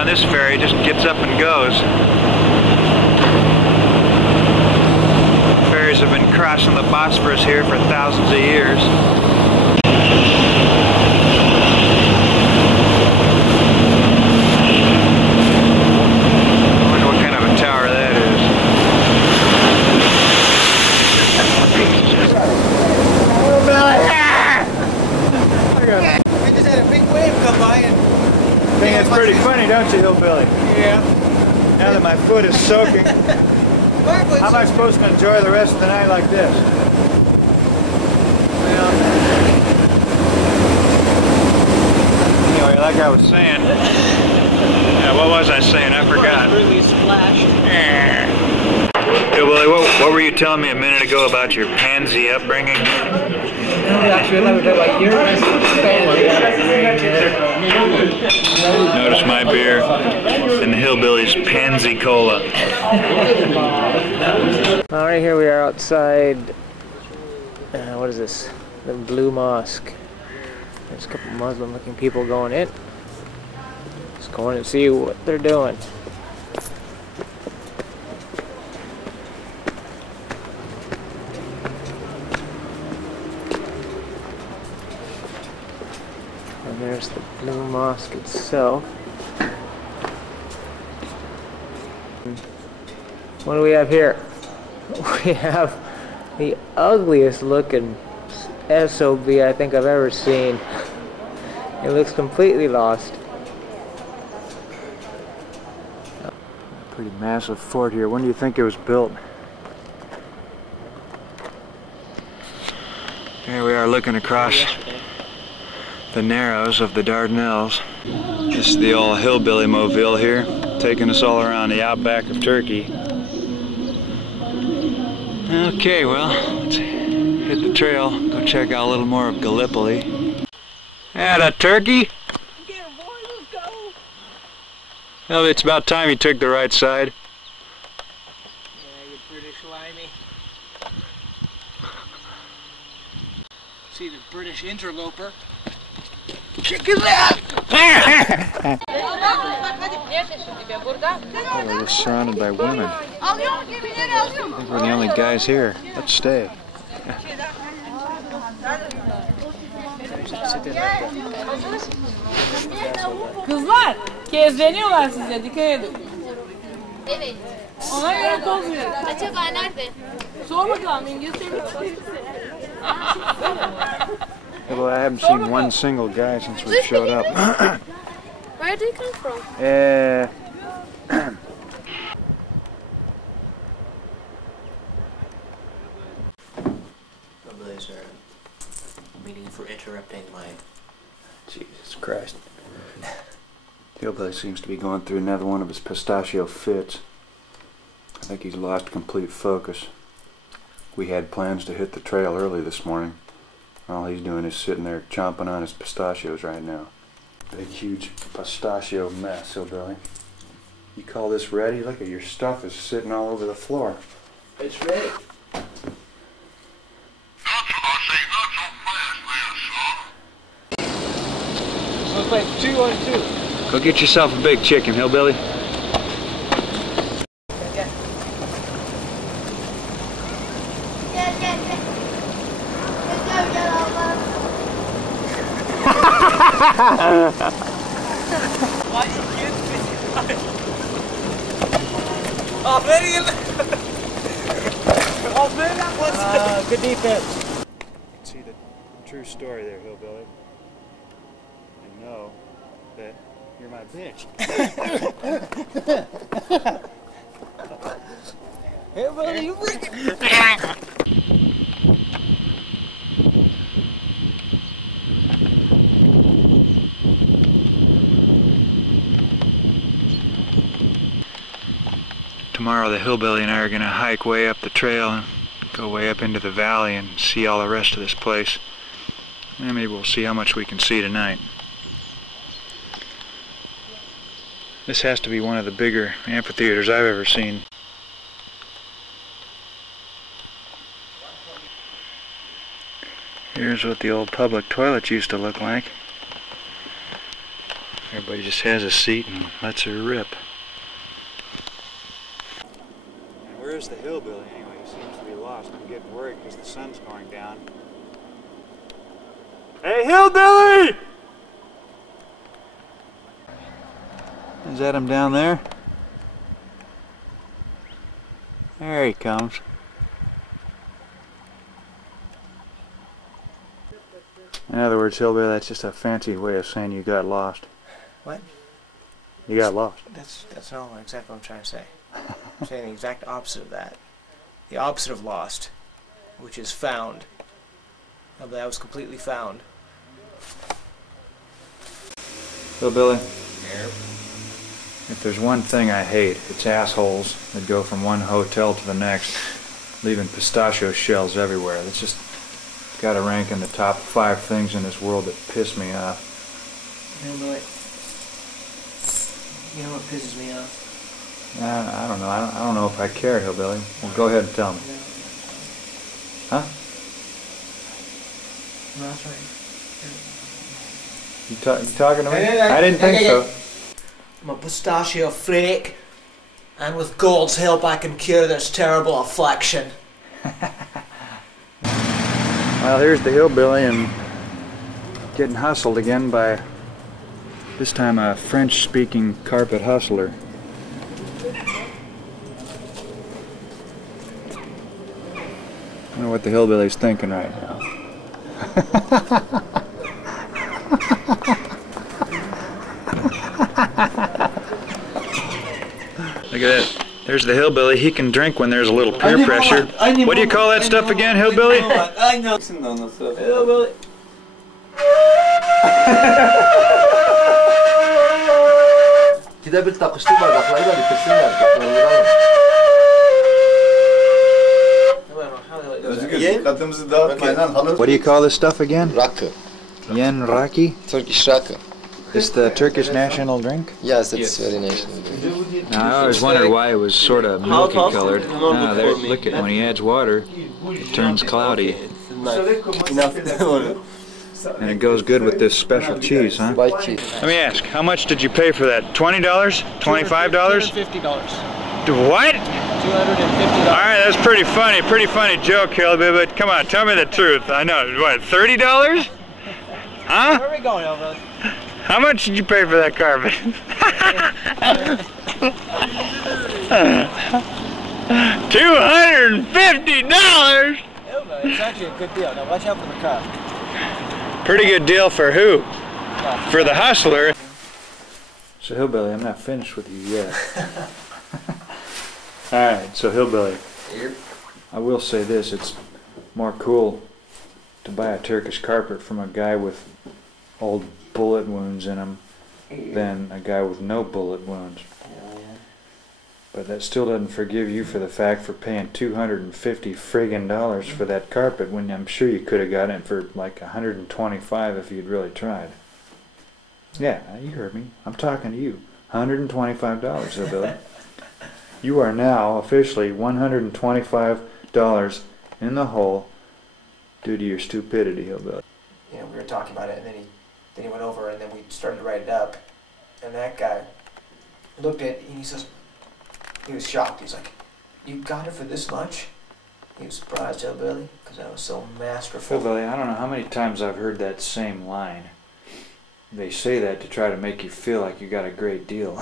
on this ferry just gets up and goes. Ferries have been crossing the Bosphorus here for thousands of years. It's pretty funny, don't you, Hillbilly? Yeah. Now that my foot is soaking, how am I supposed to enjoy the rest of the night like this? Well, anyway, like I was saying, yeah, what was I saying? I forgot. Really splashed. Hillbilly, what were you telling me a minute ago about your pansy upbringing? Actually, let me talk about your family. Notice my beer and the Hillbillies' Pansy Cola. Alright, here we are outside, what is this? The Blue Mosque. There's a couple Muslim looking people going in. Let's go in and see what they're doing. And there's the Blue Mosque itself. What do we have here? We have the ugliest looking SOB I think I've ever seen. It looks completely lost. Pretty massive fort here. When do you think it was built? Here we are looking across the narrows of the Dardanelles. This is the old hillbilly mobile here, taking us all around the outback of Turkey. Okay, well, let's hit the trail, go check out a little more of Gallipoli. And a turkey? Get him, boy, let's go! Well, it's about time you took the right side. Yeah, you British limey. See the British interloper. Chicken left! Oh, we're just surrounded by women. I think we're the only guys here. Let's stay. Kızlar, kezleniyorlar size, dikkat edin. Evet. Ona göre toz verin. Acaba nerede? Sor bakalım, İngilizce mi? Well, I haven't seen one single guy since we showed up. Where do you come from? Hillbillies are meeting for interrupting my... Jesus Christ. Hillbilly seems to be going through another one of his pistachio fits. I think he's lost complete focus. We had plans to hit the trail early this morning. All he's doing is sitting there chomping on his pistachios right now. Big, huge pistachio mess, Hillbilly. You call this ready? Look at your stuff is sitting all over the floor. It's ready. Let's play 2-on-2. Go get yourself a big chicken, Hillbilly. Why you kidding me? Aferin. Aferin. Good defense. See the true story there, Hillbilly. And know that you're my bitch. Hey, brother, you Tomorrow the Hillbilly and I are going to hike way up the trail and go way up into the valley and see all the rest of this place. And maybe we'll see how much we can see tonight. This has to be one of the bigger amphitheaters I've ever seen. Here's what the old public toilets used to look like. Everybody just has a seat and lets her rip. And where's the hillbilly anyway? He seems to be lost. I'm getting worried because the sun's going down. Hey, hillbilly! Is that him down there? There he comes. In other words, hillbilly, that's just a fancy way of saying you got lost. What? You got lost. That's not exactly what I'm trying to say. I'm saying the exact opposite of that. The opposite of lost, which is found. No, but that was completely found. Hillbilly, if there's one thing I hate, it's assholes that go from one hotel to the next, leaving pistachio shells everywhere. That's just gotta rank in the top 5 things in this world that piss me off. You know what pisses me off? I don't know. I don't know if I care, hillbilly. Well, go ahead and tell me. Huh? No, that's right. You talking to me? I didn't think so. I'm a pistachio freak, and with God's help I can cure this terrible affliction. Well, here's the hillbilly and getting hustled again by, this time, a French-speaking carpet hustler. I wonder what the hillbilly's thinking right now. Look at that. There's the hillbilly. He can drink when there's a little peer pressure. What do you call that stuff again, hillbilly? I know. Hillbilly. Kita بالطقس bardaklarıyla bitirsinler. Dikkatimizi dağıtmayın lan halı. What do you call this stuff again? Rakı. Yen raki? Turkish rakı. It's the Turkish national drink? Yes, it's very national. Now, I always wondered why it was sort of milky colored. Ah, there, look at when he adds water, it turns cloudy. And it goes good with this special cheese, huh? White cheese. Let me ask, how much did you pay for that? $20? $25? $250. What? $250. Alright, that's pretty funny joke, Hillbilly, but come on, tell me the truth. I know, what, $30? Huh? Where are we going, Elvis? How much did you pay for that carpet? $250! It's actually a good deal. Now watch out for the car. Pretty good deal for who? For the hustler. So Hillbilly, I'm not finished with you yet. Alright, so Hillbilly, I will say this, it's more cool to buy a Turkish carpet from a guy with old bullet wounds in him than a guy with no bullet wounds. But that still doesn't forgive you for the fact for paying $250 friggin' dollars for that carpet when I'm sure you could have gotten it for like $125 if you'd really tried. Yeah, you heard me. I'm talking to you. $125, Hillbilly. You are now officially $125 in the hole due to your stupidity, Hillbilly. You know, we were talking about it, and then he went over, and then we started to write it up, and that guy looked at it, and he says, he was shocked. He's like, "You got it for this much?" He was surprised, Hillbilly, because I was so masterful. Hillbilly, I don't know how many times I've heard that same line. They say that to try to make you feel like you got a great deal.